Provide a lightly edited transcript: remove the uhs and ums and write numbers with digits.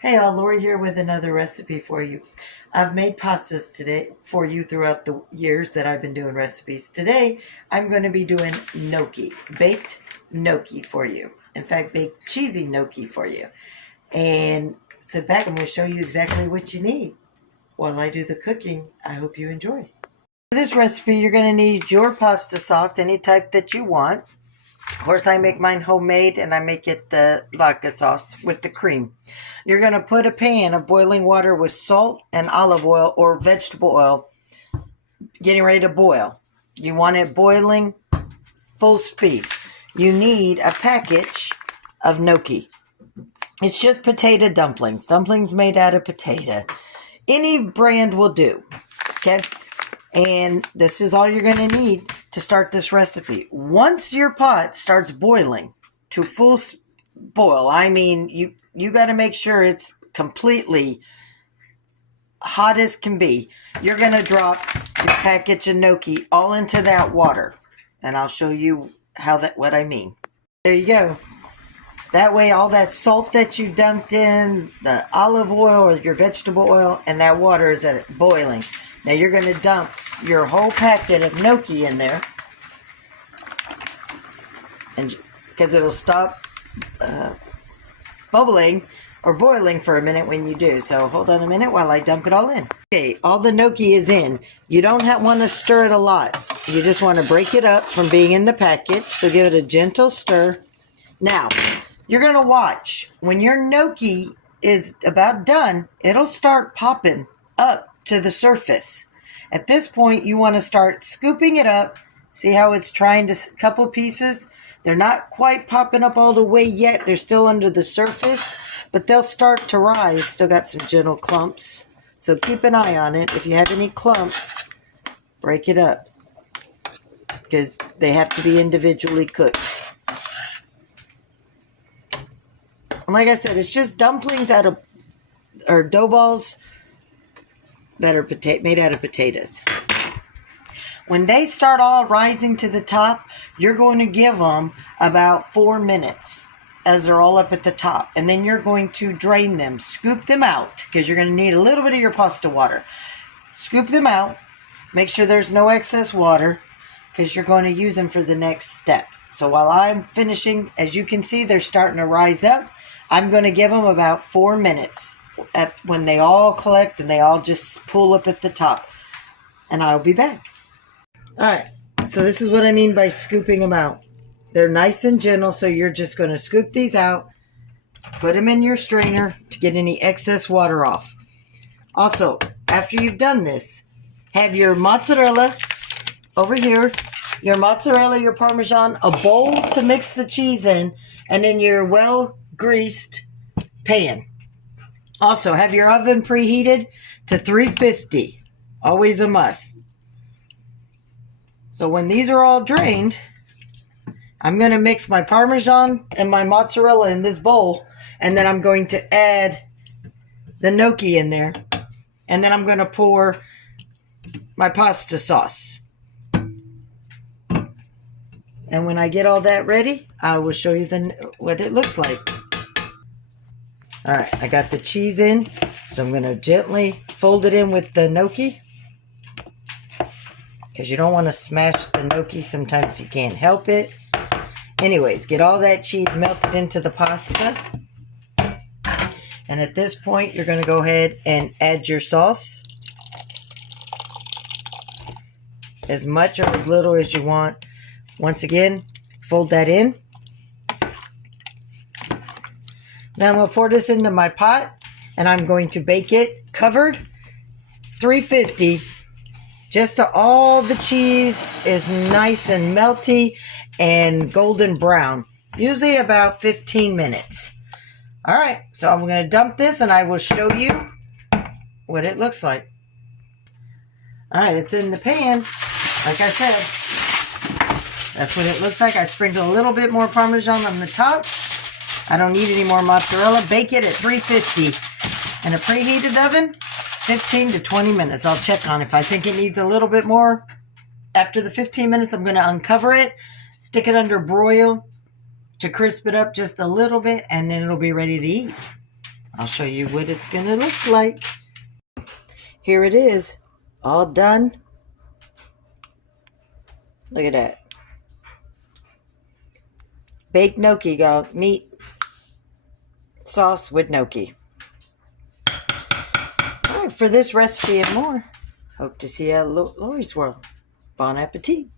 Hey all, Lori here with another recipe for you. I've made pastas today for you throughout the years that I've been doing recipes. Today, I'm going to be doing gnocchi, baked gnocchi for you. In fact, baked cheesy gnocchi for you. And sit back, I'm going to show you exactly what you need while I do the cooking. I hope you enjoy. For this recipe, you're going to need your pasta sauce, any type that you want. Of course, I make mine homemade, and I make it the vodka sauce with the cream. You're going to put a pan of boiling water with salt and olive oil or vegetable oil getting ready to boil. You want it boiling full speed. You need a package of gnocchi. It's just potato dumplings. Dumplings made out of potato. Any brand will do. Okay? And this is all you're going to need to start this recipe. Once your pot starts boiling to full boil, I mean, you got to make sure it's completely hot as can be. You're going to drop your package of gnocchi all into that water. And I'll show you what I mean. There you go. That way all that salt that you dumped in, the olive oil or your vegetable oil, and that water is at boiling. Now you're going to dump your whole packet of gnocchi in there, and because it'll stop bubbling or boiling for a minute when you do. So hold on a minute while I dump it all in. Okay, all the gnocchi is in. You don't want to stir it a lot. You just want to break it up from being in the packet. So give it a gentle stir. Now, you're going to watch. When your gnocchi is about done, it'll start popping up to the surface. At this point, you want to start scooping it up. See how it's trying to couple pieces? They're not quite popping up all the way yet. They're still under the surface, but they'll start to rise. Still got some gentle clumps. So keep an eye on it. If you have any clumps, break it up because they have to be individually cooked. And like I said, it's just dumplings or dough balls that are made out of potatoes. When they start all rising to the top, you're going to give them about 4 minutes as they're all up at the top. And then you're going to drain them, scoop them out, because you're going to need a little bit of your pasta water. Scoop them out. Make sure there's no excess water, because you're going to use them for the next step. So while I'm finishing, as you can see, they're starting to rise up. I'm going to give them about 4 minutes when they all collect and they all just pull up at the top. And I'll be back. All right, so this is what I mean by scooping them out. They're nice and gentle, so you're just going to scoop these out, put them in your strainer to get any excess water off. Also, after you've done this, have your mozzarella over here, your mozzarella, your Parmesan, a bowl to mix the cheese in, and then your well-greased pan. Also, have your oven preheated to 350. Always a must. So when these are all drained, I'm going to mix my Parmesan and my mozzarella in this bowl. And then I'm going to add the gnocchi in there. And then I'm going to pour my pasta sauce. And when I get all that ready, I will show you what it looks like. All right, I got the cheese in, so I'm going to gently fold it in with the gnocchi, because you don't want to smash the gnocchi. Sometimes you can't help it. Anyways, get all that cheese melted into the pasta. And at this point, you're going to go ahead and add your sauce. As much or as little as you want. Once again, fold that in. Then I'm going to pour this into my pot, and I'm going to bake it covered, 350, just till all the cheese is nice and melty and golden brown. Usually about 15 minutes. All right, so I'm going to dump this, and I will show you what it looks like. All right, it's in the pan. Like I said, that's what it looks like. I sprinkled a little bit more Parmesan on the top. I don't need any more mozzarella. Bake it at 350 in a preheated oven, 15 to 20 minutes. I'll check on if I think it needs a little bit more. After the 15 minutes, I'm going to uncover it, stick it under broil to crisp it up just a little bit, and then it'll be ready to eat. I'll show you what it's going to look like. Here it is, all done. Look at that. Baked gnocchi, y'all. Meat sauce with gnocchi. All right, for this recipe and more, hope to see you at Lori's World. Bon appetit.